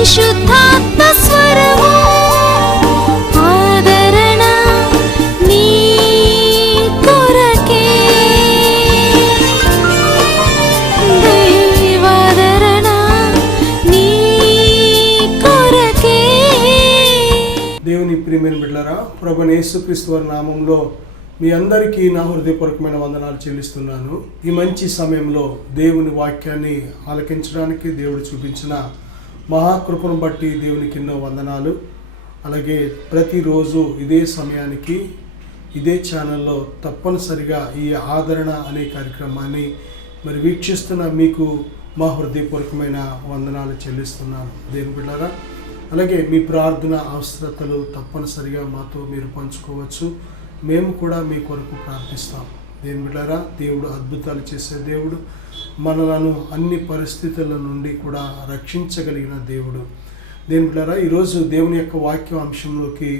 పరిశుద్ధాత్మ స్వరము ఆదరణ నీ కొరకే దైవాదరణ నీ కొరకే. దేవుని ప్రియమైన బిడ్డలారా, ప్రభువైన యేసుక్రీస్తు వారి నామంలో మీ అందరికీ నా హృదయపూర్వకమైన వందనాలు చెల్లిస్తున్నాను. ఈ మంచి సమయంలో దేవుని వాక్యాన్ని ఆలకించడానికి దేవుడు చూపించిన మహాకృపను బట్టి దేవునికి ఎన్నో వందనాలు. అలాగే ప్రతిరోజు ఇదే సమయానికి ఇదే ఛానల్లో తప్పనిసరిగా ఈ ఆదరణ అనే కార్యక్రమాన్ని వీక్షిస్తున్న మీకు మా హృదయపూర్వకమైన వందనాలు చెల్లిస్తున్నాను దేవుని బిడ్డలారా. అలాగే మీ ప్రార్థన అవసరతలు తప్పనిసరిగా మాతో మీరు పంచుకోవచ్చు. మేము కూడా మీ కొరకు ప్రార్థిస్తాం. దేవుని బిడ్డలారా, దేవుడు అద్భుతాలు చేసే దేవుడు, మనలను అన్ని పరిస్థితుల నుండి కూడా రక్షించగలిగిన దేవుడు. దేవుని బిడ్డలారా, ఈరోజు దేవుని యొక్క వాక్య అంశంలోకి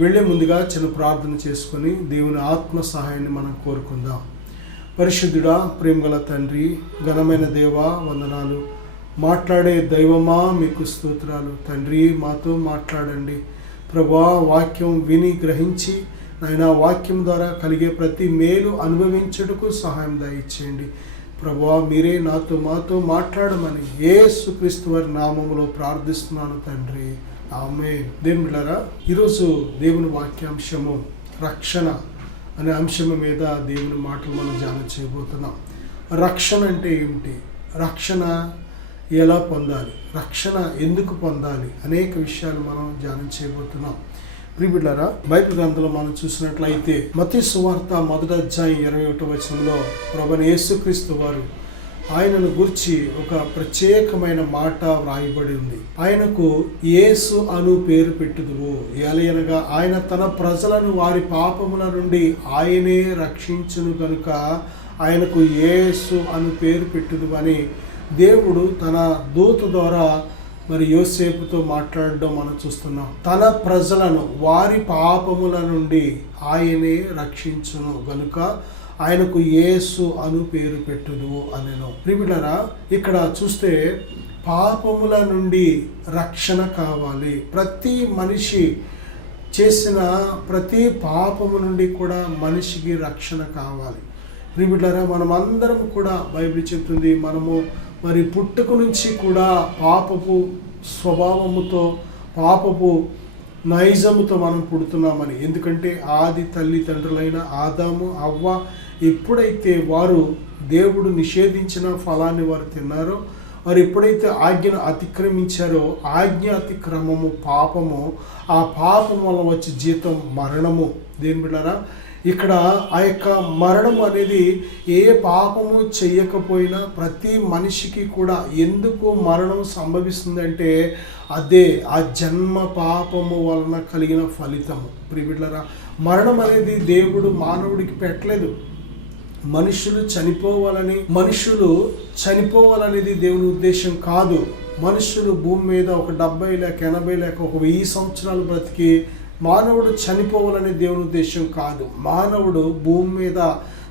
వెళ్ళే ముందుగా చిన్న ప్రార్థన చేసుకొని దేవుని ఆత్మ సహాయాన్ని మనం కోరుకుందాం. పరిశుద్ధుడా, ప్రేమగల తండ్రి, ఘనమైన దేవా వందనాలు. మాట్లాడే దైవమా మీకు స్తోత్రాలు. తండ్రి, మాతో మాట్లాడండి ప్రభువా. వాక్యం విని గ్రహించి నాయన వాక్యం ద్వారా కలిగే ప్రతి మేలు అనుభవించుటకు సహాయం దయచేయండి ప్రభువా. మీరే మాతో మాట్లాడమని యేసుక్రీస్తు వారి నామములో ప్రార్థిస్తున్నాను తండ్రి, ఆమేన్. దేవుని బిడ్డలారా, ఈరోజు దేవుని వాక్యాంశము రక్షణ అనే అంశం మీద దేవుని మాటలు మనం ధ్యానం చేయబోతున్నాం. రక్షణ అంటే ఏమిటి, రక్షణ ఎలా పొందాలి, రక్షణ ఎందుకు పొందాలి, అనేక విషయాలు మనం ధ్యానం చేయబోతున్నాం. ప్రియబిడ్డలారా, బైబిల్ గ్రంథంలో మనం చూసినట్లయితే మత్తయి సువార్త 1వ అధ్యాయం 21వ వచనంలో ప్రభువైన యేసుక్రీస్తు వారు ఆయనను గురించి ఒక ప్రత్యేకమైన మాట వ్రాయబడి ఉంది. ఆయనకు యేసు అను పేరు పెట్టుదువు, ఏలయనగా ఆయన తన ప్రజలను వారి పాపముల నుండి ఆయనే రక్షించును కనుక ఆయనకు యేసు అను పేరు పెట్టుదువు అని దేవుడు తన దూత ద్వారా యోసేపుతో మాట్లాడడం మనం చూస్తున్నాం. తన ప్రజలను వారి పాపముల నుండి ఆయనే రక్షించును గనుక ఆయనకు యేసు అను పేరు పెట్టుదువు అనెను. ప్రియబిడ్డలారా, ఇక్కడ చూస్తే పాపముల నుండి రక్షణ కావాలి. ప్రతి మనిషి చేసిన ప్రతి పాపము నుండి కూడా మనిషికి రక్షణ కావాలి. ప్రియబిడ్డలారా, మనం అందరం కూడా బైబిల్ చెప్తుంది, మనము పుట్టుక నుంచి కూడా పాపపు స్వభావముతో పాపపు నైజముతో మనం పుడుతున్నామని. ఎందుకంటే ఆది తల్లిదండ్రులైన ఆదాము అవ్వ ఎప్పుడైతే వారు దేవుడు నిషేధించిన ఫలాన్ని వారు తిన్నారో, వారు ఎప్పుడైతే ఆజ్ఞను అతిక్రమించారో, ఆజ్ఞ అతిక్రమము పాపము, ఆ పాపం వల్ల వచ్చే జీతం మరణము. దేని బిడ్డలారా, ఇక్కడ ఆ యొక్క మరణం అనేది ఏ పాపము చెయ్యకపోయినా ప్రతి మనిషికి కూడా ఎందుకు మరణం సంభవిస్తుందంటే అదే ఆ జన్మ పాపము వలన కలిగిన ఫలితము. ప్రియబిడ్డలారా, మరణం అనేది దేవుడు మానవుడికి పెట్టలేదు. మనుషులు చనిపోవాలనేది దేవుని ఉద్దేశం కాదు. మనుషులు భూమి మీద ఒక 70 లేక 80 లేక ఒక 1000 సంవత్సరాలు బ్రతికి మానవుడు చనిపోవాలనే దేవుని ఉద్దేశం కాదు. మానవుడు భూమి మీద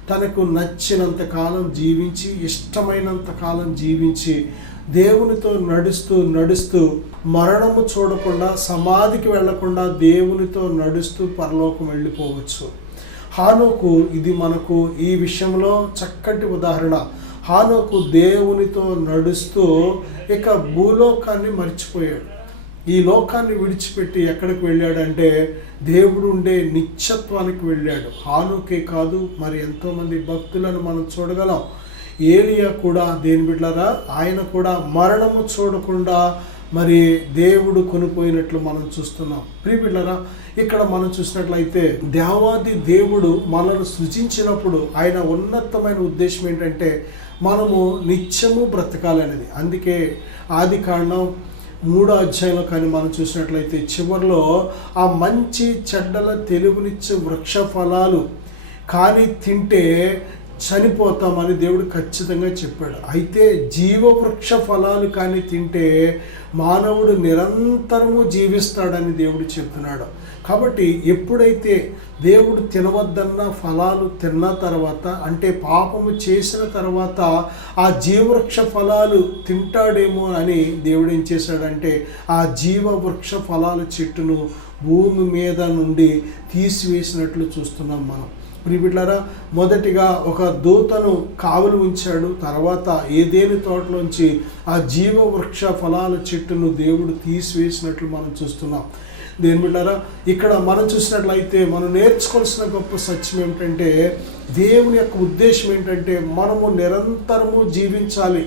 తనకు నచ్చినంత కాలం జీవించి, ఇష్టమైనంత కాలం జీవించి, దేవునితో నడుస్తూ మరణము చూడకుండా, సమాధికి వెళ్లకుండా దేవునితో నడుస్తూ పరలోకం వెళ్ళిపోవచ్చు. హానోకు ఇది మనకు ఈ విషయంలో చక్కటి ఉదాహరణ. హానోకు దేవునితో నడుస్తూ ఇక భూలోకాన్ని మర్చిపోయాడు. ఈ లోకాన్ని విడిచిపెట్టి ఎక్కడికి వెళ్ళాడంటే దేవుడు ఉండే నిత్యత్వానికి వెళ్ళాడు. హానోకే కాదు, ఎంతోమంది భక్తులను మనం చూడగలం. ఏలియా కూడా, దేని బిడ్డలారా, ఆయన కూడా మరణము చూడకుండా దేవుడు కొనిపోయినట్లు మనం చూస్తున్నాం. ప్రియబిడ్డలారా, ఇక్కడ మనం చూసినట్లయితే దేవాది దేవుడు మనల్ని సృజించినప్పుడు ఆయన ఉన్నతమైన ఉద్దేశం ఏంటంటే మనము నిత్యము బ్రతకాలనేది. అందుకే ఆది కాండం 3వ అధ్యాయంలో కానీ మనం చూసినట్లయితే చివరిలో ఆ మంచి చెడ్డల తెలుగునిచ్చే వృక్ష ఫలాలు కానీ తింటే చనిపోతామని దేవుడు ఖచ్చితంగా చెప్పాడు. అయితే జీవవృక్ష ఫలాలు కానీ తింటే మానవుడు నిరంతరము జీవిస్తాడని దేవుడు చెప్తున్నాడు. కాబట్టి ఎప్పుడైతే దేవుడు తినవద్దన్న ఫలాలు తిన్న తర్వాత, అంటే పాపము చేసిన తర్వాత ఆ జీవవృక్ష ఫలాలు తింటాడేమో అని దేవుడు ఏం చేశాడంటే ఆ జీవవృక్ష ఫలాల చెట్టును భూమి మీద నుండి తీసివేసినట్లు చూస్తున్నాం మనం. ప్రియబిడ్డలారా, మొదటిగా ఒక దూతను కావలి ఉంచాడు. తర్వాత ఏదేని తోటలోంచి ఆ జీవవృక్ష ఫలాల చెట్టును దేవుడు తీసివేసినట్లు మనం చూస్తున్నాం. దేవుని బిడ్డలారా, ఇక్కడ మనం చూసినట్లయితే మనం నేర్చుకోవాల్సిన గొప్ప సత్యం ఏమిటంటే, దేవుని యొక్క ఉద్దేశం ఏంటంటే మనము నిరంతరము జీవించాలి,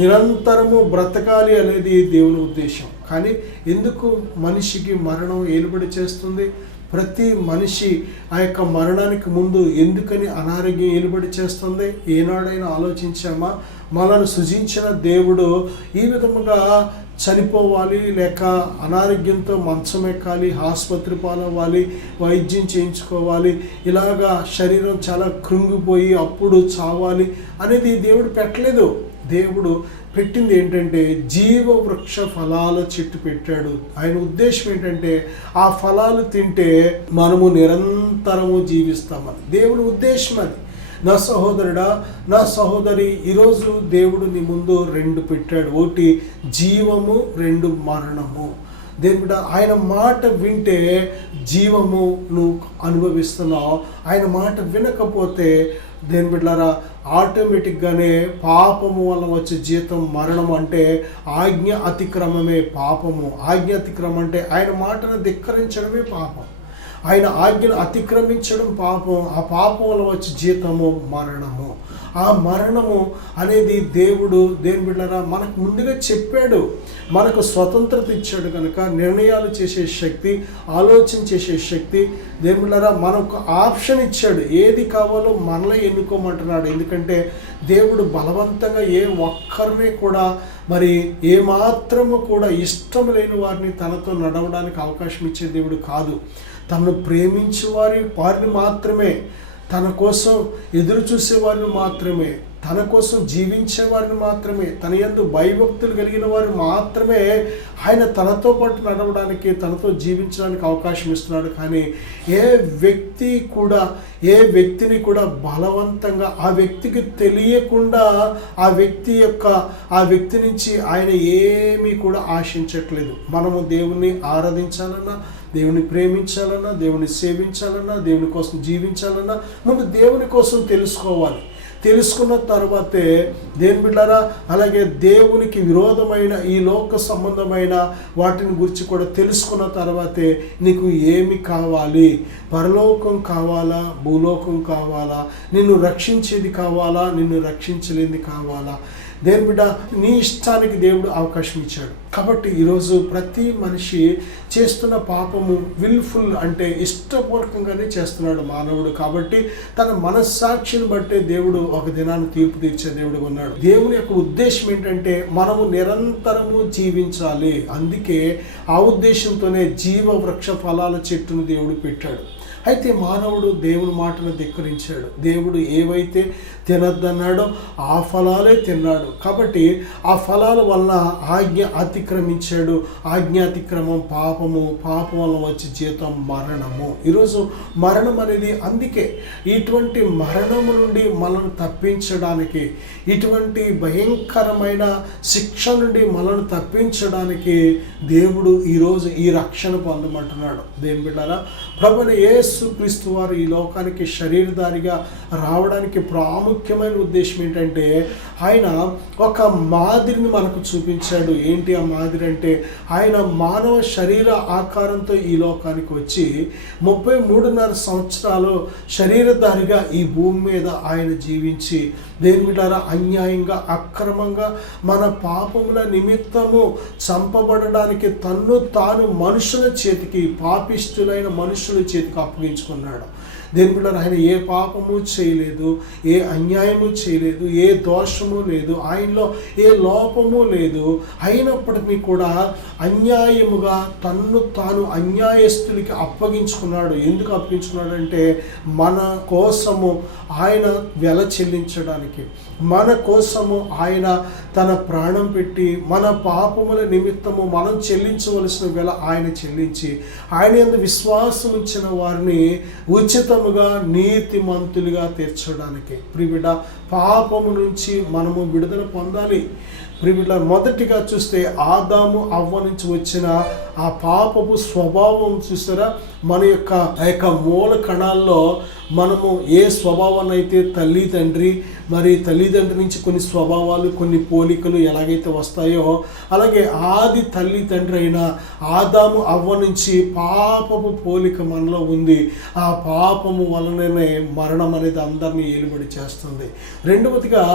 నిరంతరము బ్రతకాలి అనేది దేవుని ఉద్దేశం. కానీ ఎందుకు మనిషికి మరణం ఏలుబడి చేస్తుంది? ప్రతి మనిషి ఆ యొక్క మరణానికి ముందు ఎందుకని అనారోగ్యం ఏలుబడి చేస్తుంది? ఏనాడైనా ఆలోచించామా? మనల్ని సృజించిన దేవుడు ఈ విధముగా చనిపోవాలి, లేక అనారోగ్యంతో మంచం ఎక్కాలి, ఆసుపత్రి పాలవ్వాలి, వైద్యం చేయించుకోవాలి, ఇలాగా శరీరం చాలా కృంగిపోయి అప్పుడు చావాలి అనేది దేవుడు పెట్టలేదు. దేవుడు పెట్టింది ఏంటంటే జీవవృక్ష ఫలాల చెట్టు పెట్టాడు. ఆయన ఉద్దేశం ఏంటంటే ఆ ఫలాలు తింటే మనము నిరంతరము జీవిస్తామని దేవుని ఉద్దేశం అది. నా సహోదరుడా, నా సహోదరి, ఈరోజు దేవుడు నీ ముందు రెండు పెట్టాడు. ఒకటి జీవము, రెండు మరణము. దేవుడు ఆయన మాట వింటే జీవము నువ్వు అనుభవిస్తున్నావు. ఆయన మాట వినకపోతే దేని బిడ్డలారా ఆటోమేటిక్గానే పాపము వల్ల వచ్చే జీతం మరణం. అంటే ఆజ్ఞ అతిక్రమమే పాపము. ఆజ్ఞ అతిక్రమం అంటే ఆయన మాటను ధిక్కరించడమే పాపం. ఆయన ఆజ్ఞను అతిక్రమించడం పాపం. ఆ పాపం వల్ల వచ్చే జీతము మరణము. ఆ మరణము అనేది దేవుడు దేని బిడ్డలారా మనకు ముందుగా చెప్పాడు. మనకు స్వతంత్రత ఇచ్చాడు కనుక నిర్ణయాలు చేసే శక్తి, ఆలోచన చేసే శక్తి దేని బిడ్డలారా మనకు ఆప్షన్ ఇచ్చాడు. ఏది కావాలో మనలే ఎన్నుకోమంటున్నాడు. ఎందుకంటే దేవుడు బలవంతంగా ఏ ఒక్కరిని కూడా మరి ఏమాత్రము కూడా ఇష్టం లేని వారిని తనతో నడవడానికి అవకాశం ఇచ్చే దేవుడు కాదు. తనను ప్రేమించే వారిని మాత్రమే, తన కోసం ఎదురు చూసేవారిని మాత్రమే, తన కోసం జీవించే వారిని మాత్రమే, తన యందు భయభక్తులు కలిగిన వారు మాత్రమే ఆయన తనతో పాటు నడవడానికి, తనతో జీవించడానికి అవకాశం ఇస్తున్నాడు. కానీ ఏ వ్యక్తిని కూడా బలవంతంగా ఆ వ్యక్తికి తెలియకుండా ఆ వ్యక్తి నుంచి ఆయన ఏమీ కూడా ఆశించట్లేదు. మనము దేవుణ్ణి ఆరాధించాలన్నా, దేవుని ప్రేమించాలన్నా, దేవుని సేవించాలన్నా, దేవుని కోసం జీవించాలన్నా ముందు దేవుని కోసం తెలుసుకోవాలి. తెలుసుకున్న తర్వాతే దేని బిడ్డలారా అలాగే దేవునికి విరోధమైన ఈ లోక సంబంధమైన వాటిని గురించి కూడా తెలుసుకున్న తర్వాతే నీకు ఏమి కావాలి? పరలోకం కావాలా, భూలోకం కావాలా, నిన్ను రక్షించేది కావాలా, నిన్ను రక్షించలేనిది కావాలా? దేని బిడ్డ నీ ఇష్టానికి దేవుడు అవకాశం ఇచ్చాడు. కాబట్టి ఈరోజు ప్రతి మనిషి చేస్తున్న పాపము విల్ఫుల్ అంటే ఇష్టపూర్వకంగానే చేస్తున్నాడు మానవుడు. కాబట్టి తన మనస్సాక్షిని బట్టే దేవుడు ఒక దినాన్ని తీర్పు తీర్చే దేవుడు ఉన్నాడు. దేవుని యొక్క ఉద్దేశం ఏంటంటే మనము నిరంతరము జీవించాలి. అందుకే ఆ ఉద్దేశంతోనే జీవ వృక్ష ఫలాల చెట్టును దేవుడు పెట్టాడు. అయితే మానవుడు దేవుని మాటను ధిక్కరించాడు. దేవుడు ఏవైతే తినద్దన్నాడో ఆ ఫలాలే తిన్నాడు. కాబట్టి ఆ ఫలాల వలన ఆజ్ఞ అతిక్రమించాడు. ఆజ్ఞ అతిక్రమం పాపము, పాపం వలన వచ్చే జీతం మరణము. ఈరోజు మరణం అనేది అందుకే ఇటువంటి మరణము నుండి మనల్ని తప్పించడానికి, ఇటువంటి భయంకరమైన శిక్ష నుండి మనల్ని తప్పించడానికి దేవుడు ఈరోజు ఈ రక్షణ పొందమంటున్నాడు. దేని బిడ్డారా, ప్రభువైన యేసుక్రీస్తు వారు ఈ లోకానికి శరీరధారిగా రావడానికి ప్రాముఖ్యమైన ఉద్దేశం ఏంటంటే ఆయన ఒక మాదిరిని మనకు చూపించాడు. ఏంటి ఆ మాదిరి అంటే ఆయన మానవ శరీర ఆకారంతో ఈ లోకానికి వచ్చి 33.5 సంవత్సరాలు శరీరధారిగా ఈ భూమి మీద ఆయన జీవించి దేని బిడ్డారా అన్యాయంగా, అక్రమంగా మన పాపముల నిమిత్తము చంపబడడానికి తన్ను తాను మనుషుల చేతికి, పాపిష్టులైన మనుషుల చేతికి అప్పగించుకున్నాడు. దేని బిడ్డలారా, ఆయన ఏ పాపము చేయలేదు, ఏ అన్యాయము చేయలేదు, ఏ దోషము లేదు, ఆయనలో ఏ లోపము లేదు. అయినప్పటికీ కూడా అన్యాయముగా తన్ను తాను అన్యాయస్తుడికి అప్పగించుకున్నాడు. ఎందుకు అప్పగించుకున్నాడు అంటే మన కోసము ఆయన వెల చెల్లించడానికి, మన కోసము ఆయన తన ప్రాణం పెట్టి మన పాపముల నిమిత్తము మనం చెల్లించవలసిన వెల ఆయన చెల్లించి ఆయన యందు విశ్వాసం ఉంచిన వారిని ఉచితముగా నీతిమంతులుగా తీర్చడానికి. ప్రియబిడ్డ, పాపము నుంచి మనము విడుదల పొందాలి. ప్రియబిడ్డ, మొదటిగా చూస్తే ఆదాము అవ్వ నుంచి వచ్చిన ఆ పాపపు స్వభావం చూసారా, మన యొక్క మూల కణాల్లో మనము ఏ స్వభావాన్ని అయితే తల్లిదండ్రి నుంచి కొన్ని స్వభావాలు, కొన్ని పోలికలు ఎలాగైతే వస్తాయో, అలాగే ఆది తల్లిదండ్రి అయిన ఆదాము అవ్వ నుంచి పాపపు పోలిక మనలో ఉంది. ఆ పాపము వలననే మరణం అనేది అందరినీ ఏలుబడి చేస్తుంది. రెండవదిగా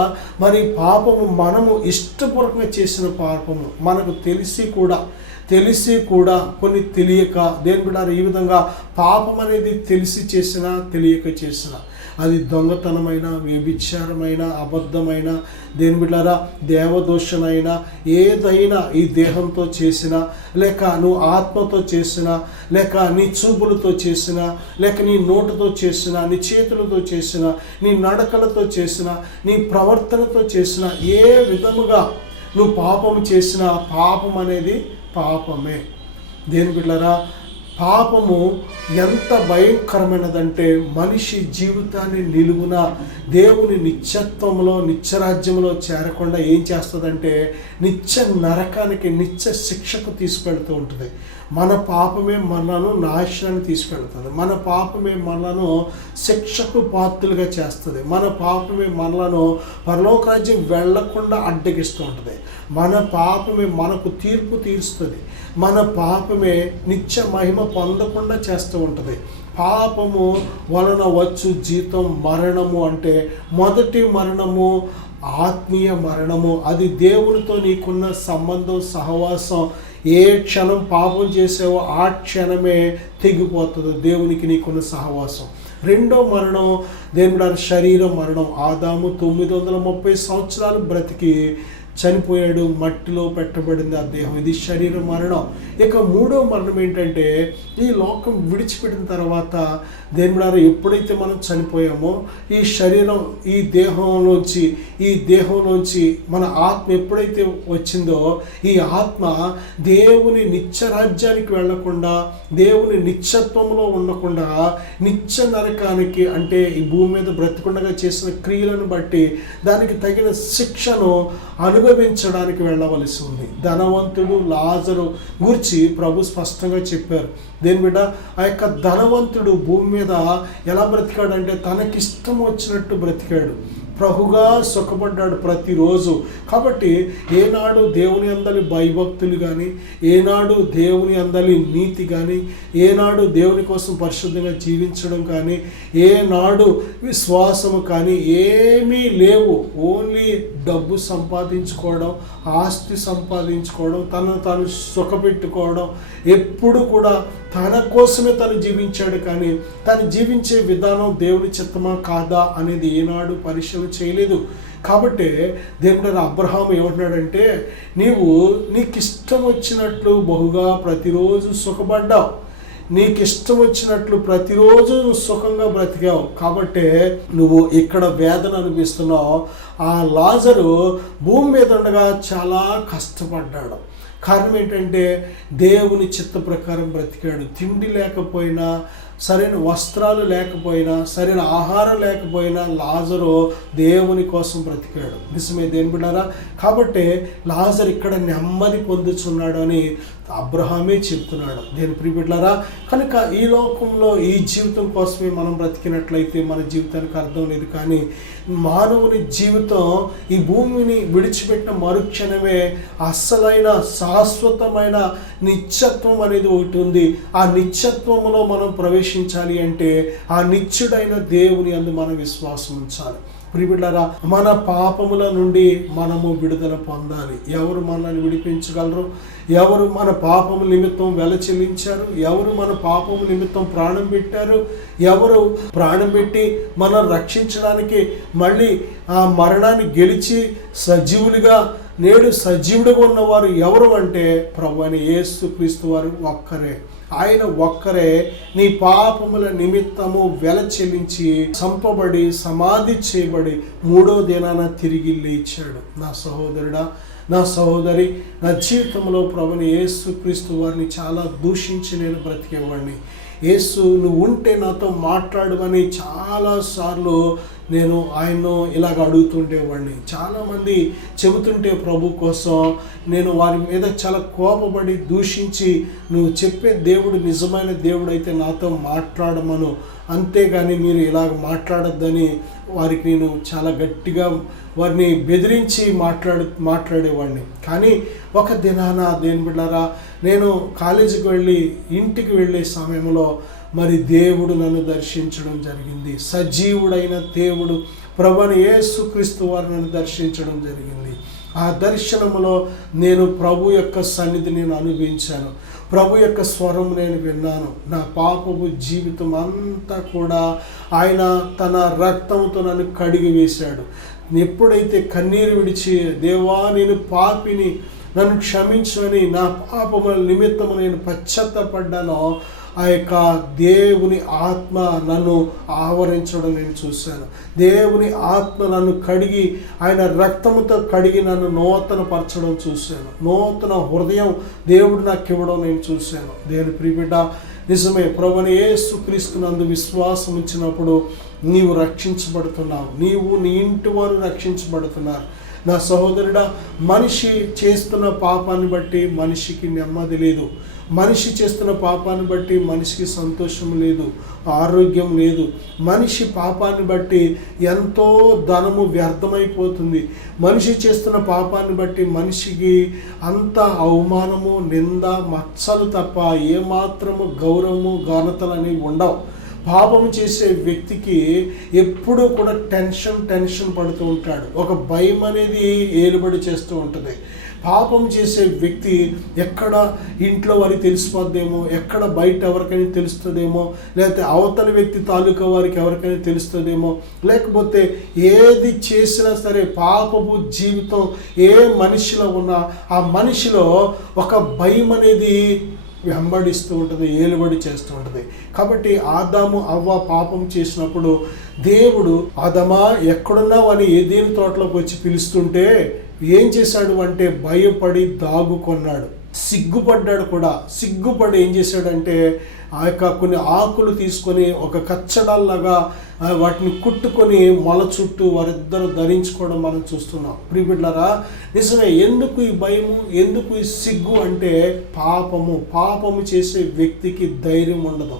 మరి పాపము మనము ఇష్టపూర్వకంగా చేసిన పాపము, మనకు తెలిసి కూడా కొన్ని తెలియక, దేని బిడ్డారు, ఈ విధంగా పాపం అనేది తెలిసి చేసినా తెలియక చేసినా, అది దొంగతనమైన, వ్యభిచారమైన, అబద్ధమైన, దేని బిడ్డారా, దేవదోషణైనా, ఏదైనా ఈ దేహంతో చేసినా, లేక నువ్వు ఆత్మతో చేసినా, లేక నీ చూపులతో చేసినా, లేక నీ నోటుతో చేసినా, నీ చేతులతో చేసినా, నీ నడకలతో చేసినా, నీ ప్రవర్తనతో చేసినా, ఏ విధముగా నువ్వు పాపం చేసినా పాపం అనేది పాపమే. దేని బిడ్డలారా, పాపము ఎంత భయంకరమైనదంటే మనిషి జీవితాన్ని నిలువున దేవుని నిత్యత్వంలో, నిత్యరాజ్యంలో చేరకుండా ఏం చేస్తుందంటే నిత్య నరకానికి, నిత్య శిక్షకు తీసుకెళ్తూ ఉంటుంది. మన పాపమే మనను నాశనాన్ని తీసుకెళ్తుంది. మన పాపమే మనను శిక్షకు పాత్రులుగా చేస్తుంది. మన పాపమే మనలను పరలోక రాజ్యం వెళ్లకుండా అడ్డగిస్తూ ఉంటుంది. మన పాపమే మనకు తీర్పు తీరుస్తుంది. మన పాపమే నిత్య మహిమ పొందకుండా చేస్తూ ఉంటుంది. పాపము వలన వచ్చు జీతం మరణము. అంటే మొదటి మరణము ఆత్మీయ మరణము. అది దేవునితో నీకున్న సంబంధం, సహవాసం. ఏ క్షణం పాపం చేసావో ఆ క్షణమే తెగిపోతుంది దేవునికి నీకున్న సహవాసం. రెండో మరణం దేవుడు శరీర మరణం. ఆదాము 930 సంవత్సరాలు బ్రతికి చనిపోయాడు, మట్టిలో పెట్టబడింది ఆ దేహం. ఇది శరీర మరణం. ఇక మూడో మరణం ఏంటంటే ఈ లోకం విడిచిపెట్టిన తర్వాత దేవుడారు ఎప్పుడైతే మనం చనిపోయామో ఈ శరీరం, ఈ దేహంలోంచి మన ఆత్మ ఎప్పుడైతే వచ్చిందో ఈ ఆత్మ దేవుని నిత్య రాజ్యానికి వెళ్లకుండా, దేవుని నిత్యత్వంలో ఉండకుండా నిత్య నరకానికి, అంటే ఈ భూమి మీద బ్రతికుండగా చేసిన క్రియలను బట్టి దానికి తగిన శిక్షను అనుభవించడానికి వెళ్ళవలసి ఉంది. ధనవంతుడు లాజరు గురించి ప్రభు స్పష్టంగా చెప్పారు. దేని బిడ్డ, ఆ యొక్క ధనవంతుడు భూమి మీద ఎలా బ్రతికాడంటే తనకిష్టం వచ్చినట్టు బ్రతికాడు, ప్రభుగా సుఖపడ్డాడు ప్రతిరోజు. కాబట్టి ఏనాడు దేవుని అందలి భయభక్తులు కానీ, ఏనాడు దేవుని అందలి నీతి కానీ, ఏనాడు దేవుని కోసం పరిశుద్ధంగా జీవించడం కానీ, ఏనాడు విశ్వాసము కానీ ఏమీ లేవు. ఓన్లీ డబ్బు సంపాదించుకోవడం, ఆస్తి సంపాదించుకోవడం, తనను తాను సుఖపెట్టుకోవడం, ఎప్పుడు కూడా తన కోసమే తను జీవించాడు. కానీ తను జీవించే విధానం దేవుని చిత్తమా కాదా అనేది ఏనాడు పరిశీలన చేయలేదు. కాబట్టి దేవుడు అబ్రహాము ఏమంటున్నాడంటే, నీకు ఇష్టం వచ్చినట్లు బహుగా ప్రతిరోజు సుఖపడ్డావు, నీకు ఇష్టం వచ్చినట్లు ప్రతిరోజు నువ్వు సుఖంగా బ్రతికావు. కాబట్టి నువ్వు ఇక్కడ వేదన అనిపిస్తున్నావు. ఆ లాజరు భూమి మీద ఉండగా చాలా కష్టపడ్డాడు. కారణం ఏంటంటే దేవుని చిత్త ప్రకారం బ్రతికాడు. తిండి లేకపోయినా, సరైన వస్త్రాలు లేకపోయినా, సరైన ఆహారం లేకపోయినా లాజరు దేవుని కోసం బ్రతికాడు. నిజమే దేని బిడ్డారా. కాబట్టి లాజరు ఇక్కడ నెమ్మది పొందుతున్నాడు అని అబ్రహామే చెప్తున్నాడు. నేను ప్రియ బిడ్డలారా, కనుక ఈ లోకంలో ఈ జీవితం కోసమే మనం బ్రతికినట్లయితే మన జీవితానికి అర్థం లేదు. కానీ మానవుని జీవితం ఈ భూమిని విడిచిపెట్టిన మరుక్షణమే అస్సలైన శాశ్వతమైన నిత్యత్వం అనేది ఒకటి ఉంది. ఆ నిత్యత్వంలో మనం ప్రవేశించాలి అంటే ఆ నిత్యుడైన దేవుని యందు మనం విశ్వాసం ఉంచాలి. ప్రియబిడ్డలారా, మన పాపముల నుండి మనము విడుదల పొందాలి. ఎవరు మనల్ని విడిపించగలరు? ఎవరు మన పాపము నిమిత్తం వెల చెల్లించారు? ఎవరు మన పాపము నిమిత్తం ప్రాణం పెట్టారు? ఎవరు ప్రాణం పెట్టి మనం రక్షించడానికి మళ్ళీ ఆ మరణాన్ని గెలిచి సజీవులుగా నేడు సజీవుడిగా ఉన్నవారు ఎవరు అంటే ప్రభువైన యేసుక్రీస్తు వారు ఒక్కరే. ఆయన ఒక్కరే నీ పాపముల నిమిత్తము వెల చెల్లించి చంపబడి సమాధి చేయబడి 3వ దినాన తిరిగి లేచాడు. నా సహోదరుడా, నా సహోదరి, నా జీవితంలో ప్రభువైన యేసుక్రీస్తు వారిని చాలా దూషించి నేను బ్రతికేవాడిని. యేసు నువ్వు ఉంటే నాతో మాట్లాడమని చాలాసార్లు నేను ఆయన్ను ఇలాగ అడుగుతుండేవాడిని. చాలామంది చెబుతుంటే ప్రభు కోసం నేను వారి మీద చాలా కోపపడి దూషించి, నువ్వు చెప్పే దేవుడు నిజమైన దేవుడు అయితే నాతో మాట్లాడమను, అంతేగాని మీరు ఇలాగ మాట్లాడొద్దని వారికి నేను చాలా గట్టిగా వారిని బెదిరించి మాట్లాడేవాడిని. కానీ ఒక దినాన దేని బిడ్డారా, నేను కాలేజీకి వెళ్ళి ఇంటికి వెళ్ళే సమయంలో మరి దేవుడు నన్ను దర్శించడం జరిగింది. సజీవుడైన దేవుడు ప్రభువైన యేసుక్రీస్తు వారు నన్ను దర్శించడం జరిగింది. ఆ దర్శనములో నేను ప్రభు యొక్క సన్నిధి నేను అనుభవించాను. ప్రభు యొక్క స్వరం నేను విన్నాను. నా పాపపు జీవితం అంతా కూడా ఆయన తన రక్తంతో నన్ను కడిగి వేశాడు. ఎప్పుడైతే కన్నీరు విడిచి, దేవా నేను పాపిని, నన్ను క్షమించని, నా పాపముల నిమిత్తము నేను పశ్చాత్తపడ్డానో, ఆ యొక్క దేవుని ఆత్మ నన్ను ఆవరించడం నేను చూశాను. దేవుని ఆత్మ నన్ను కడిగి, ఆయన రక్తముతో కడిగి నన్ను నూతన పరచడం చూశాను. నూతన హృదయం దేవుడు నాకు ఇవ్వడం నేను చూశాను. దేవుని ప్రియబిడ్డ, నిజమే, ప్రభువైన యేసుక్రీస్తు నందు విశ్వాసం ఉంచినప్పుడు నీవు రక్షించబడుతున్నావు. నీవు నీ ఇంటి వారు రక్షించబడుతున్నారు. నా సహోదరుడా, మనిషి చేస్తున్న పాపాన్ని బట్టి మనిషికి నెమ్మది లేదు. మనిషి చేస్తున్న పాపాన్ని బట్టి మనిషికి సంతోషం లేదు, ఆరోగ్యం లేదు. మనిషి పాపాన్ని బట్టి ఎంతో ధనము వ్యర్థమైపోతుంది. మనిషి చేస్తున్న పాపాన్ని బట్టి మనిషికి అంత అవమానము, నింద, మచ్చలు తప్ప ఏమాత్రము గౌరవము, ఘనతలు అనేవి ఉండవు. పాపం చేసే వ్యక్తికి ఎప్పుడూ కూడా టెన్షన్ పడుతూ ఉంటాడు. ఒక భయం అనేది ఏలుబడి చేస్తూ ఉంటుంది. పాపం చేసే వ్యక్తి ఎక్కడ ఇంట్లో వారికి తెలిసిపోద్దేమో, ఎక్కడ బయట ఎవరికైనా తెలుస్తుందేమో, లేకపోతే అవతల వ్యక్తి తాలూకా వారికి ఎవరికైనా తెలుస్తుందేమో, లేకపోతే ఏది చేసినా సరే పాపపు జీవితం ఏ మనిషిలో ఉన్నా ఆ మనిషిలో ఒక భయం అనేది వెంబడిస్తూ ఉంటుంది, ఏలుబడి చేస్తూ ఉంటుంది. కాబట్టి ఆదాము అవ్వ పాపం చేసినప్పుడు దేవుడు, ఆదామా ఎక్కడున్నావు అని ఏదేని తోటలోకి వచ్చి పిలుస్తుంటే ఏం చేశాడు అంటే భయపడి దాగుకొన్నాడు, సిగ్గుపడ్డాడు కూడా. సిగ్గుపడి ఏం చేశాడంటే ఆ యొక్క కొన్ని ఆకులు తీసుకొని ఒక కచ్చడాల్లాగా వాటిని కుట్టుకొని మొల చుట్టూ వారిద్దరూ ధరించుకోవడం మనం చూస్తున్నాం. ప్రియబిడ్డలారా, నిజమే, ఎందుకు ఈ భయము, ఎందుకు ఈ సిగ్గు అంటే పాపము చేసే వ్యక్తికి ధైర్యం ఉండదు.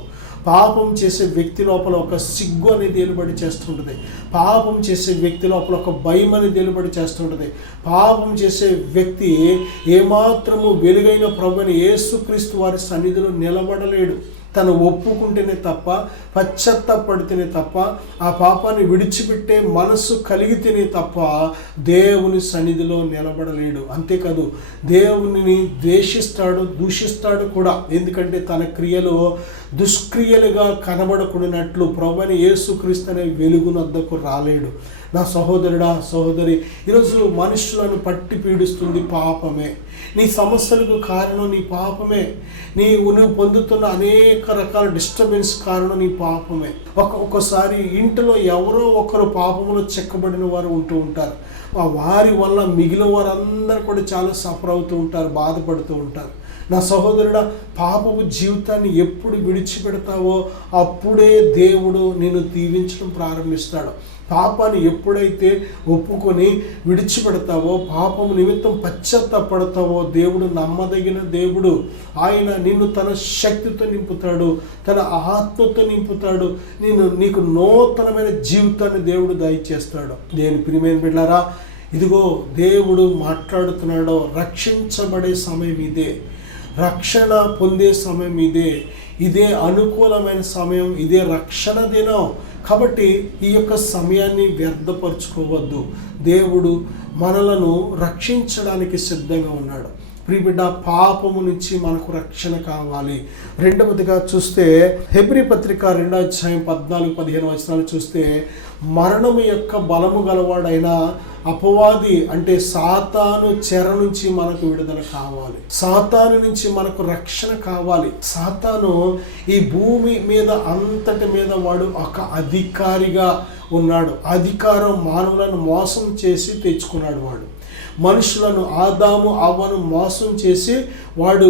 పాపం చేసే వ్యక్తి లోపల ఒక సిగ్గు అనేది ఏలుబడి చేస్తుంటుంది. పాపం చేసే వ్యక్తి లోపల ఒక భయం అనేది ఏలుబడి చేస్తుంటుంది. పాపం చేసే వ్యక్తి ఏమాత్రము వెలుగైన ప్రభువైన యేసుక్రీస్తు వారి సన్నిధిలో నిలబడలేడు. తను ఒప్పుకుంటేనే తప్ప, పశ్చాత్తాపడితేనే తప్ప, ఆ పాపాన్ని విడిచిపెట్టే మనస్సు కలిగితేనే తప్ప దేవుని సన్నిధిలో నిలబడలేడు. అంతేకాదు, దేవునిని ద్వేషిస్తాడు, దూషిస్తాడు కూడా. ఎందుకంటే తన క్రియలు దుష్క్రియలుగా కనబడకున్నట్లు ప్రభువైన యేసుక్రీస్తు అనే వెలుగునద్దకు రాలేడు. నా సహోదరుడా, సహోదరి, ఈరోజు మనుషులను పట్టి పీడిస్తుంది పాపమే. నీ సమస్యలకు కారణం నీ పాపమే. నువ్వు పొందుతున్న అనేక రకాల డిస్టర్బెన్స్ కారణం నీ పాపమే. ఒక్కొక్కసారి ఇంటిలో ఎవరో ఒకరు పాపములో చెక్కబడిన వారు ఉంటూ ఉంటారు. వారి వల్ల మిగిలిన వారందరూ కూడా చాలా సఫర్ అవుతూ ఉంటారు, బాధపడుతూ ఉంటారు. నా సహోదరుడా, పాపపు జీవితాన్ని ఎప్పుడు విడిచిపెడతావో అప్పుడే దేవుడు నిన్ను దీవించడం ప్రారంభిస్తాడు. పాపాన్ని ఎప్పుడైతే ఒప్పుకొని విడిచిపెడతావో, పాపము నిమిత్తం పశ్చాత్తాపడతావో, దేవుడు నమ్మదగిన దేవుడు. ఆయన నిన్ను తన శక్తితో నింపుతాడు, తన ఆత్మతో నింపుతాడు. నీకు నూతనమైన జీవితాన్ని దేవుడు దయచేస్తాడు. దేని ప్రియమైన బిడ్డలారా, ఇదిగో దేవుడు మాట్లాడుతున్నాడో, రక్షించబడే సమయం ఇదే, రక్షణ పొందే సమయం ఇదే అనుకూలమైన సమయం, ఇదే రక్షణ దినం. కాబట్టి ఈ యొక్క సమయాన్ని వ్యర్థపరచుకోవద్దు. దేవుడు మనలను రక్షించడానికి సిద్ధంగా ఉన్నాడు. ప్రియబిడ్డ, పాపము నుంచి మనకు రక్షణ కావాలి. రెండవదిగా చూస్తే హెబ్రీ పత్రిక 2వ అధ్యాయం 14-15 వచనాలు చూస్తే, మరణము యొక్క బలము గలవాడైన అపవాది అంటే సాతాను చెర నుంచి మనకు విడుదల కావాలి. సాతాను నుంచి మనకు రక్షణ కావాలి. సాతాను ఈ భూమి మీద అంతటి మీద వాడు ఒక అధికారిగా ఉన్నాడు. అధికారం మానవులను మోసం చేసి తెచ్చుకున్నాడు. వాడు మనుషులను, ఆదాము అవ్వను మోసం చేసి వాడు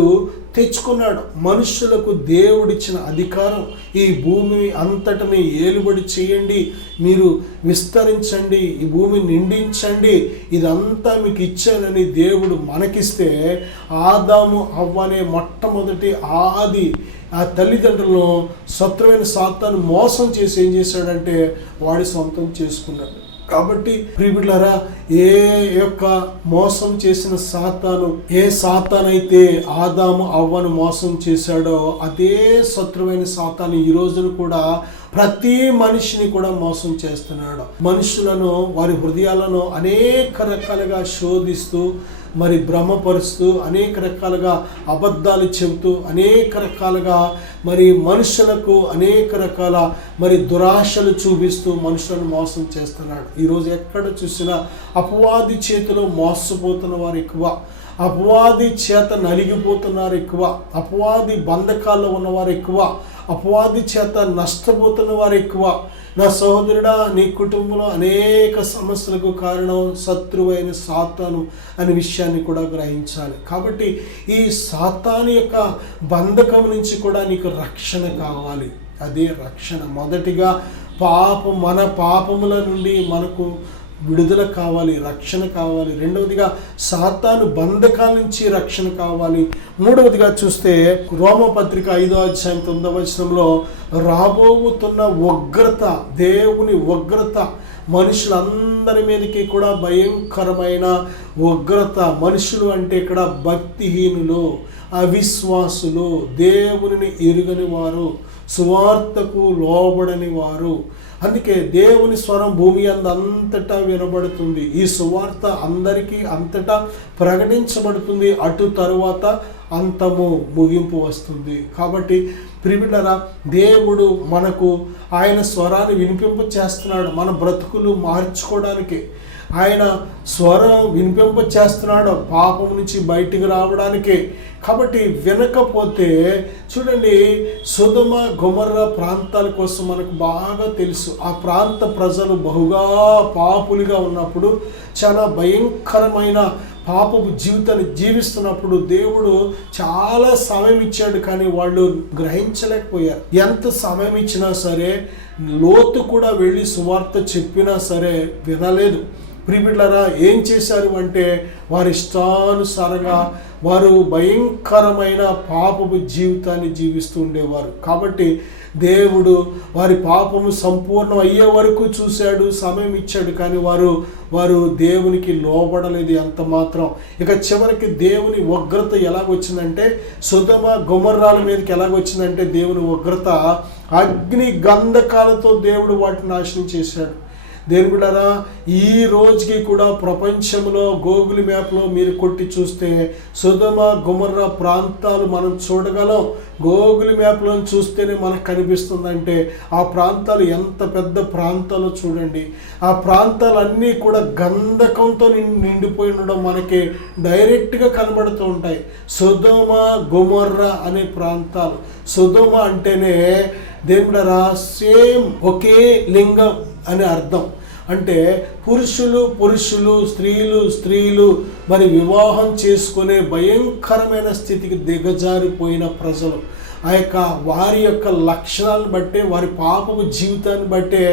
తెచ్చుకున్నాడు. మనుషులకు దేవుడిచ్చిన అధికారం, ఈ భూమి అంతటిని ఏలుబడి చేయండి, మీరు విస్తరించండి, ఈ భూమి నిండించండి, ఇదంతా మీకు ఇచ్చానని దేవుడు మనకిస్తే, ఆదాము అవ్వనే మొట్టమొదటి ఆది ఆ తల్లిదండ్రులను శత్రువైన సాతాను మోసం చేసి ఏం చేశాడంటే వాడి సొంతం చేసుకున్నాడు. కాబట్టి ప్రియబిడ్డలారా, ఏ యొక్క మోసం చేసిన సాతాను, ఏ సాతానైతే ఆదాము అవ్వను మోసం చేశాడో అదే శత్రువైన సాతాను ఈ రోజున కూడా ప్రతి మనిషిని కూడా మోసం చేస్తున్నాడు. మనుషులను, వారి హృదయాలను అనేక రకాలుగా శోధిస్తూ, మరి భ్రమపరుస్తూ, అనేక రకాలుగా అబద్ధాలు చెబుతూ, అనేక రకాలుగా మరి మనుషులకు అనేక రకాల మరి దురాశలు చూపిస్తూ మనుషులను మోసం చేస్తున్నాడు. ఈరోజు ఎక్కడ చూసినా అపవాది చేతిలో మోసపోతున్న వారు ఎక్కువ, అపవాది చేత నలిగిపోతున్నారు ఎక్కువ, అపవాది బంధకాల్లో ఉన్నవారు ఎక్కువ, అపవాది చేత నష్టపోతున్న వారు ఎక్కువ. నా సహోదరుడా, నీ కుటుంబంలో అనేక సమస్యలకు కారణం శత్రువైన సాతాను అనే విషయాన్ని కూడా గ్రహించాలి. కాబట్టి ఈ సాతాను యొక్క బంధకం నుంచి కూడా నీకు రక్షణ కావాలి. అదే రక్షణ. మొదటిగా మన పాపముల నుండి మనకు విడుదల కావాలి, రక్షణ కావాలి. రెండవదిగా సాతాను బంధకాల నుంచి రక్షణ కావాలి. మూడవదిగా చూస్తే రోమపత్రిక 5వ అధ్యాయం 9వ వచనంలో, రాబోతున్న ఉగ్రత, దేవుని ఉగ్రత మనుషులందరి మీదకి కూడా భయంకరమైన ఉగ్రత. మనుషులు అంటే ఇక్కడ భక్తిహీనులు, అవిశ్వాసులు, దేవునిని ఎరుగని వారు, సువార్తకు లోబడని వారు. అందుకే దేవుని స్వరం భూమి అంతటా వినబడుతుంది. ఈ సువార్త అందరికీ అంతటా ప్రకటించబడుతుంది. అటు తరువాత అంతము, ముగింపు వస్తుంది. కాబట్టి ప్రియబిడ్డలారా, దేవుడు మనకు ఆయన స్వరాన్ని వినిపింప చేస్తున్నాడు. మన బ్రతుకులు మార్చుకోవడానికి ఆయన స్వరం వినిపింప చేస్తున్నాడు, పాపం నుంచి బయటికి రావడానికి. కాబట్టి వినకపోతే చూడండి, సొదొమ గొమొర్రా ప్రాంతాల కోసం మనకు బాగా తెలుసు. ఆ ప్రాంత ప్రజలు బహుగా పాపులుగా ఉన్నప్పుడు, చాలా భయంకరమైన పాపపు జీవితాన్ని జీవిస్తున్నప్పుడు దేవుడు చాలా సమయం ఇచ్చాడు, కానీ వాళ్ళు గ్రహించలేకపోయారు. ఎంత సమయం ఇచ్చినా సరే, లోతు కూడా వెళ్ళి సువార్త చెప్పినా సరే వినలేదు. ప్రియబిడ్డలారా, ఏం చేశారు అంటే వారి ఇష్టానుసారంగా వారు భయంకరమైన పాపపు జీవితాన్ని జీవిస్తూ ఉండేవారు. కాబట్టి దేవుడు వారి పాపము సంపూర్ణం అయ్యే వరకు చూశాడు, సమయం ఇచ్చాడు, కానీ వారు దేవునికి లోబడలేదు ఎంత మాత్రం. ఇక చివరికి దేవుని ఉగ్రత ఎలాగొచ్చిందంటే, సొదొమ గొమొర్రాల మీదకి ఎలాగొచ్చిందంటే, దేవుని ఉగ్రత అగ్ని గంధకాలతో దేవుడు వాటిని నాశనం చేశాడు. దేవుని బిడ్డలారా, ఈ రోజుకి కూడా ప్రపంచంలో గూగుల్ మ్యాప్లో మీరు కొట్టి చూస్తే సొదొమ గొమొర్రా ప్రాంతాలు మనం చూడగలం. గూగుల్ మ్యాప్లో చూస్తేనే మనకు కనిపిస్తుందంటే ఆ ప్రాంతాలు ఎంత పెద్ద ప్రాంతాలు చూడండి. ఆ ప్రాంతాలన్నీ కూడా గంధకంతో నిండిపోయి ఉండడం మనకి డైరెక్ట్గా కనబడుతూ ఉంటాయి. సొదొమ గొమొర్రా అనే ప్రాంతాలు. సొదొమ అంటేనే దేవుడరా సేమ్ ఒకే లింగం అని అర్థం. అంటే పురుషులు, స్త్రీలు మరి వివాహం చేసుకునే భయంకరమైన స్థితికి దిగజారిపోయిన ప్రజలు. ఆ యొక్క వారి యొక్క లక్షణాలను బట్టే, వారి పాపపు జీవితాన్ని బట్టే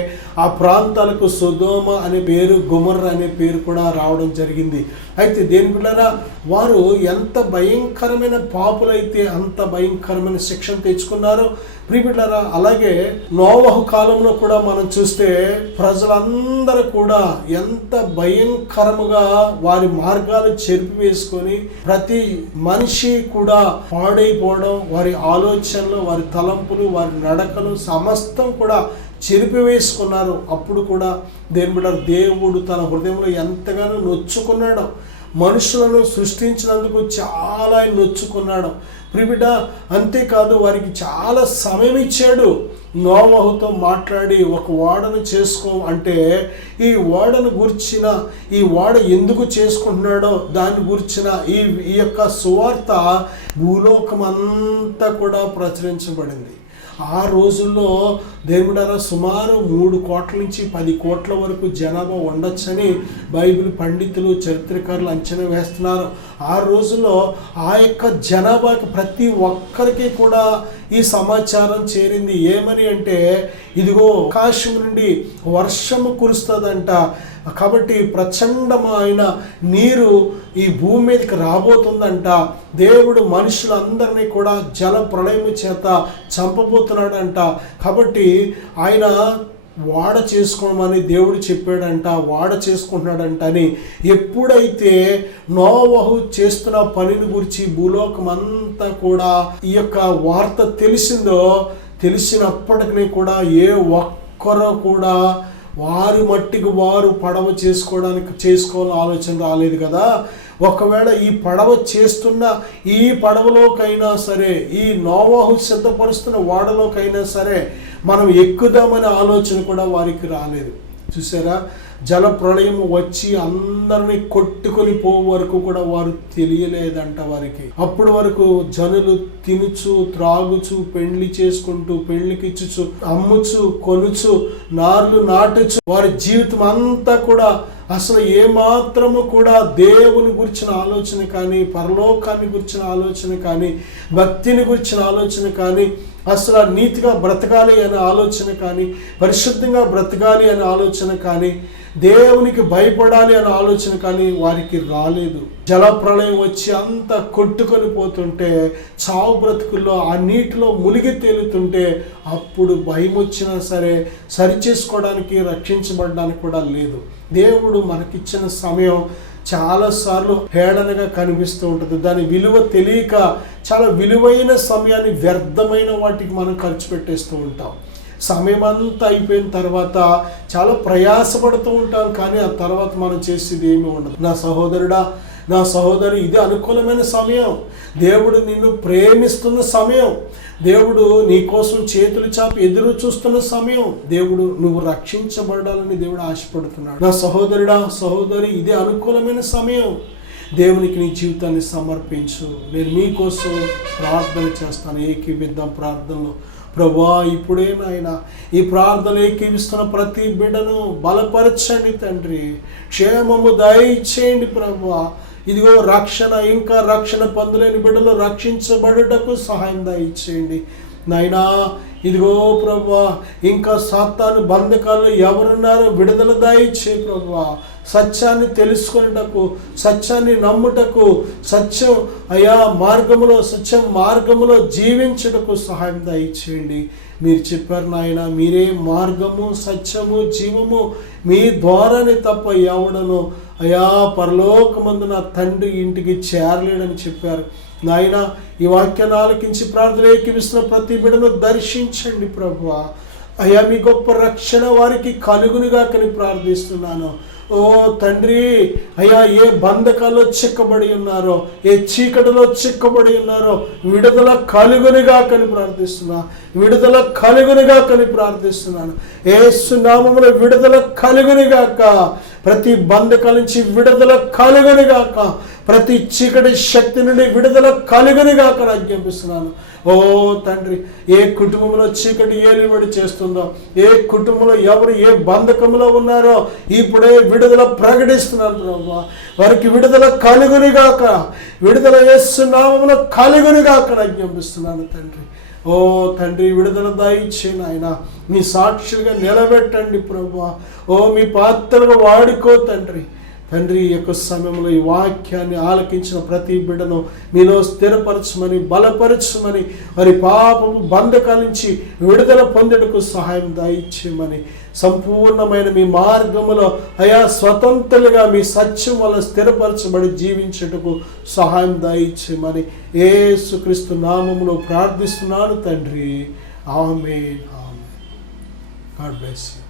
ఆ ప్రాంతాలకు సొదొమ అనే పేరు, గొమొర్రా అనే పేరు కూడా రావడం జరిగింది. అయితే దేని బిడ్డలారా, వారు ఎంత భయంకరమైన పాపులైతే అంత భయంకరమైన శిక్షణ తెచ్చుకున్నారు. ప్రియబిడ్డలారా, అలాగే నోవహు కాలంలో కూడా మనం చూస్తే ప్రజలందరూ కూడా ఎంత భయంకరముగా వారి మార్గాలు చెరిపివేసుకొని ప్రతి మనిషి కూడా పాడైపోవడం, వారి ఆలోచనలు, వారి తలంపులు, వారి నడకలు సమస్తం కూడా చెరిపివేసుకున్నారు. అప్పుడు కూడా దేవుడు తన హృదయంలో ఎంతగానో నొచ్చుకున్నాడు. మనుషులను సృష్టించినందుకు చాలా నొచ్చుకున్నాడు ప్రియబిడ్డ. అంతేకాదు వారికి చాలా సమయం ఇచ్చాడు. నోవహుతో మాట్లాడి ఒక ఓడను చేసుకో అంటే, ఈ ఓడను గుర్చిన, ఈ ఓడ ఎందుకు చేసుకుంటున్నాడో దాన్ని గుర్చిన ఈ యొక్క సువార్త భూలోకం అంతా కూడా ప్రచురించబడింది. ఆ రోజుల్లో దేవుడారా సుమారు 3 కోట్ల నుంచి 10 కోట్ల వరకు జనాభా ఉండొచ్చని బైబిల్ పండితులు, చరిత్రకారులు అంచనా వేస్తున్నారు. ఆ రోజుల్లో ఆ యొక్క జనాభాకి ప్రతి ఒక్కరికి కూడా ఈ సమాచారం చేరింది. ఏమని అంటే, ఇదిగో ఆకాశం నుండి వర్షము కురుస్తుందంట, కాబట్టి ప్రచండమైన నీరు ఈ భూమి మీదకి రాబోతుందంట, దేవుడు మనుషులందరినీ కూడా జల ప్రళయము చేత చంపబోతున్నాడంట, కాబట్టి ఆయన వాడ చేసుకోమని దేవుడు చెప్పాడంట, వాడ చేసుకుంటున్నాడంట అని ఎప్పుడైతే నోవహు చేస్తున్న పనిని గురించి భూలోకం అంతా కూడా ఈ యొక్క వార్త తెలిసినప్పటికీ కూడా ఏ ఒక్కరూ కూడా వారి మట్టికి వారు పడవ చేసుకోవాలని ఆలోచన రాలేదు కదా. ఒకవేళ ఈ పడవ చేస్తున్న ఈ పడవలోకైనా సరే, ఈ నోవహు సిద్ధపరుస్తున్న వాడలోకైనా సరే మనం ఎక్కుదామనే ఆలోచన కూడా వారికి రాలేదు. చూసారా, జల ప్రళయం వచ్చి అందరినీ కొట్టుకొని పోయే వరకు కూడా వారు తెలియలేదంట వారికి. అప్పటి వరకు జనులు తినుచు, త్రాగుచు, పెళ్లి చేసుకుంటూ, పెళ్లికిచ్చుచు, అమ్ముచు, కొనుచు, నార్లు నాటుచు, వారి జీవితం అంతా కూడా అసలు ఏమాత్రము కూడా దేవుని గురించిన ఆలోచన కానీ, పరలోకాన్ని గురించిన ఆలోచన కానీ, భక్తిని గురించిన ఆలోచన కానీ, అసలు నీతిగా బ్రతకాలి అనే ఆలోచన కానీ, పరిశుద్ధంగా బ్రతకాలి అనే ఆలోచన కానీ, దేవునికి భయపడాలి అనే ఆలోచన కానీ వారికి రాలేదు. జల ప్రళయం వచ్చి అంతా కొట్టుకొని పోతుంటే, చావు బ్రతుకుల్లో ఆ నీటిలో మునిగి తేలుతుంటే, అప్పుడు భయం వచ్చినా సరే సరిచేసుకోవడానికి, రక్షించబడడానికి కూడా లేదు. దేవుడు మనకిచ్చిన సమయం చాలాసార్లు హేళనగా కనిపిస్తూ ఉంటుంది. దాని విలువ తెలియక చాలా విలువైన సమయాన్ని వ్యర్థమైన వాటికి మనం ఖర్చు పెట్టేస్తూ ఉంటాం. సమయం అంతా అయిపోయిన తర్వాత చాలా ప్రయాసపడుతూ ఉంటాం, కానీ ఆ తర్వాత మనం చేసేది ఏమీ ఉండదు. నా సహోదరుడా, నా సహోదరి, ఇది అనుకూలమైన సమయం. దేవుడు నిన్ను ప్రేమిస్తున్న సమయం. దేవుడు నీ కోసం చేతులు చాపి ఎదురు చూస్తున్న సమయం. దేవుడు నువ్వు రక్షించబడాలని దేవుడు ఆశపడుతున్నాడు. నా సహోదరుడా, సహోదరి, ఇది అనుకూలమైన సమయం. దేవునికి నీ జీవితాన్ని సమర్పించు. నేను మీకోసం ప్రార్థన చేస్తాను. ఏకీవిద్దాం ప్రార్థనలో. ప్రభువా, ఇప్పుడే నాయన ఈ ప్రార్థన ఏకీవిస్తున్న ప్రతి బిడ్డను బలపరచండి తండ్రి. క్షేమము దయచేయండి ప్రభువా. ఇదిగో రక్షణ, ఇంకా రక్షణ పొందలేని బిడ్డలు రక్షించబడుటకు సహాయం దయచేయండి నాయనా. ఇదిగో ప్రభువా, ఇంకా సాతాను బంధకాల్లో ఎవరున్నారో విడుదల దయచేయి ప్రభువా. సత్యాన్ని తెలుసుకొనుటకు, సత్యాన్ని నమ్ముటకు, సత్యం సత్యం మార్గములో జీవించుటకు సహాయం దయచేయండి. మీరు చెప్పారు నాయన, మీరే మార్గము, సత్యము, జీవము, మీ ద్వారానే తప్ప ఎవడను పరలోకమందు నా తండ్రి ఇంటికి చేరలేడని చెప్పారు నాయన. ఈ వాక్యాన్ని ఆలకించి ప్రార్థన ఏకీవిస్తున్న ప్రతి బిడ్డను దర్శించండి ప్రభువా. మీ గొప్ప రక్షణ వారికి కలుగునుగాకని ప్రార్థిస్తున్నాను. ఓ తండ్రి, ఏ బంధకాల్లో చిక్కబడి ఉన్నారో, ఏ చీకటిలో చిక్కబడి ఉన్నారో విడుదల కలుగునిగాకని ప్రార్థిస్తున్నా. విడుదల కలుగునిగాకని ప్రార్థిస్తున్నాను. యేసు నామములో విడుదల కలుగునిగాక. ప్రతి బంధకాల నుంచి విడుదల కలుగునిగాక. ప్రతి చీకటి శక్తి నుండి విడుదల కలుగునిగాక ఆజ్ఞాపిస్తున్నాను. ఓ తండ్రి, ఏ కుటుంబంలో చీకటి ఏలిబడి చేస్తుందో, ఏ కుటుంబంలో ఎవరు ఏ బంధకంలో ఉన్నారో ఇప్పుడే విడుదల ప్రకటిస్తున్నాను ప్రభువా. వారికి విడుదల కలుగునిగాక. విడుదల యేసు నామములో కలుగునిగాక ఆజ్ఞాపిస్తున్నాను తండ్రి. ఓ తండ్రి, విడుదల దయచేయండి ఆయన. మీ సాక్షులుగా నిలబెట్టండి ప్రభువా. ఓ మీ పాత్రగా వాడుకో తండ్రి. తండ్రి, ఈ యొక్క సమయంలో ఈ వాక్యాన్ని ఆలకించిన ప్రతి బిడ్డను మీలో స్థిరపరచమని, బలపరచమని, మరి పాపము బంధకాల నుంచి విడుదల పొందుటకు సహాయం దయచేయమని, సంపూర్ణమైన మీ మార్గములో స్వతంత్రులుగా మీ సత్యం వల్ల స్థిరపరచబడి జీవించుటకు సహాయం దయచేయమని యేసుక్రీస్తు నామములో ప్రార్థిస్తున్నాను తండ్రి. ఆమేన్. God bless you.